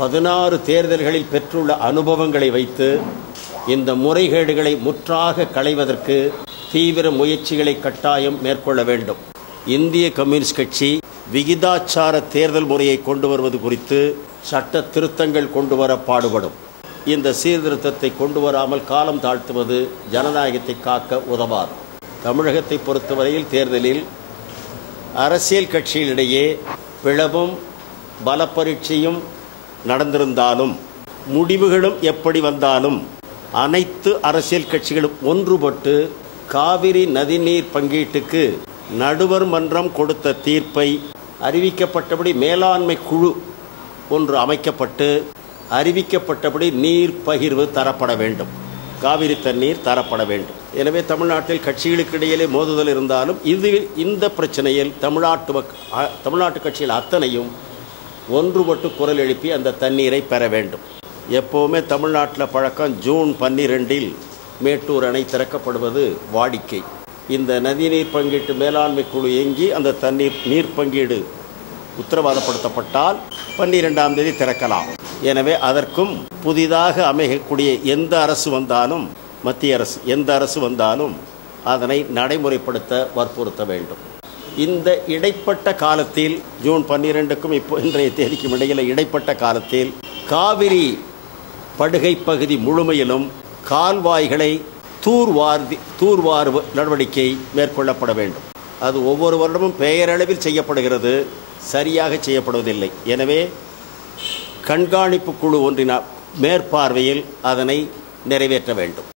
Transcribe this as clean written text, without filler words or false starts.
பதினாறு தேர்தல்களில் பெற்றுள்ள அனுபவங்களை வைத்து இந்த முறைகேடுகளை முற்றாக களைவதற்கு தீவிர முயற்சிகளை கட்டாயம் மேற்கொள்ள வேண்டும். இந்திய கம்யூனிஸ்ட் கட்சி விகிதாச்சார தேர்தல் முறையை கொண்டு வருவது குறித்து சட்ட திருத்தங்கள் கொண்டு வர பாடுபடும். இந்த சீர்திருத்தத்தை கொண்டு வராமல் காலம் தாழ்த்துவது ஜனநாயகத்தை காக்க உதவாது. தமிழகத்தை பொறுத்தவரையில் தேர்தலில் அரசியல் கட்சிகளிடையே பிளவும் பலப்பரீட்சையும் நடந்திருந்தாலும் முடிவுகளும் எப்படி வந்தாலும் அனைத்து அரசியல் கட்சிகளும் ஒன்றுபட்டு காவிரி நதிநீர் பங்கீட்டுக்கு நடுவர் மன்றம் கொடுத்த தீர்ப்பை அறிவிக்கப்பட்டபடி மேலாண்மை குழு ஒன்று அமைக்கப்பட்டு அறிவிக்கப்பட்டபடி நீர் பகிர்வு தரப்பட வேண்டும். காவிரி தண்ணீர் தரப்பட வேண்டும். எனவே தமிழ்நாட்டில் கட்சிகளுக்கு இடையிலே மோதுதல் இருந்தாலும் இந்த பிரச்சனையில் தமிழ்நாட்டு கட்சிகள் அத்தனையும் ஒன்றுபட்டு குரல் எழுப்பி அந்த தண்ணீரை பெற வேண்டும். எப்போவுமே தமிழ்நாட்டில் பழக்கம் ஜூன் 12 மேட்டூர் அணை திறக்கப்படுவது வாடிக்கை. இந்த நதிநீர் பங்கீட்டு மேலாண்மை குழு இயங்கி அந்த நீர் பங்கீடு உத்தரவாதப்படுத்தப்பட்டால் 12ஆம் தேதி திறக்கலாம். எனவே அதற்கும் புதிதாக அமையக்கூடிய எந்த அரசு வந்தாலும் மத்திய அரசு எந்த அரசு வந்தாலும் அதனை நடைமுறைப்படுத்த வற்புறுத்த வேண்டும். இந்த இடைப்பட்ட காலத்தில் ஜூன் 12க்கும் இப்போ இன்றைய தேதிக்கும் இடையில் இடைப்பட்ட காலத்தில் காவிரி படுகை பகுதி முழுமையிலும் கால்வாய்களை தூர்வார் நடவடிக்கை மேற்கொள்ளப்பட வேண்டும். அது ஒவ்வொரு வருடமும் பெயரளவில் செய்யப்படுகிறது, சரியாக செய்யப்படுவதில்லை. எனவே கண்காணிப்பு குழு ஒன்றின் மேற்பார்வையில் அதனை நிறைவேற்ற வேண்டும்.